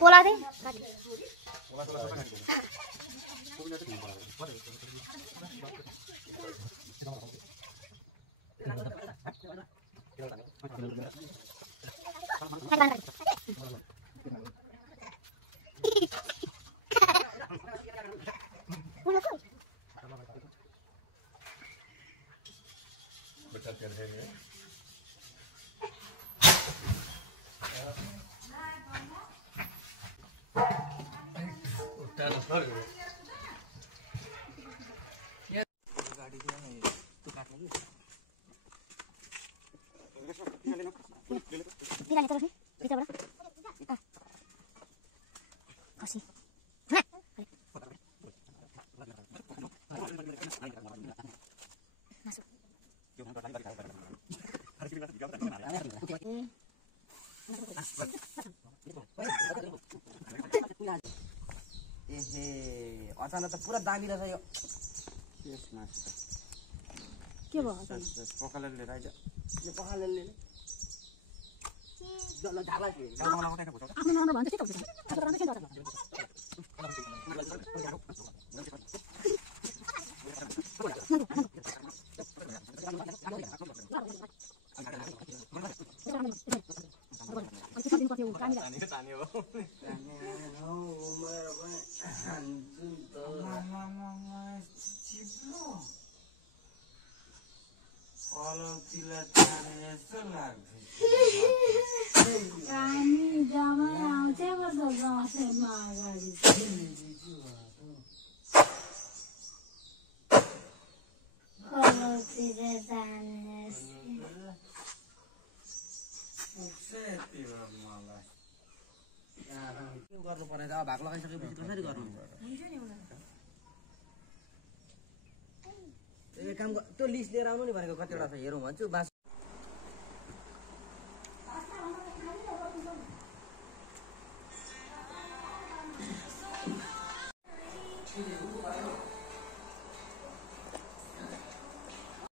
Cola they Tirang terus nih, bisa berapa? Kasih. Nah. Masuk. अचानक त पुरा दामी रहेछ यो यस मासु त के भयो पखालेर लिएर आइज यो पखालेर लिएर जल्लो ढाला के आफ्नो नम्बर भन्छ के तपाईँ अब राम्रो छैन गर्नु पर्ने अब भाग लगाइसकेपछि कसरी गर्नु एक काम त्यो लिस्ट लिएर आउनु नि भनेको कतिवटा छ हेरौँ भन्छु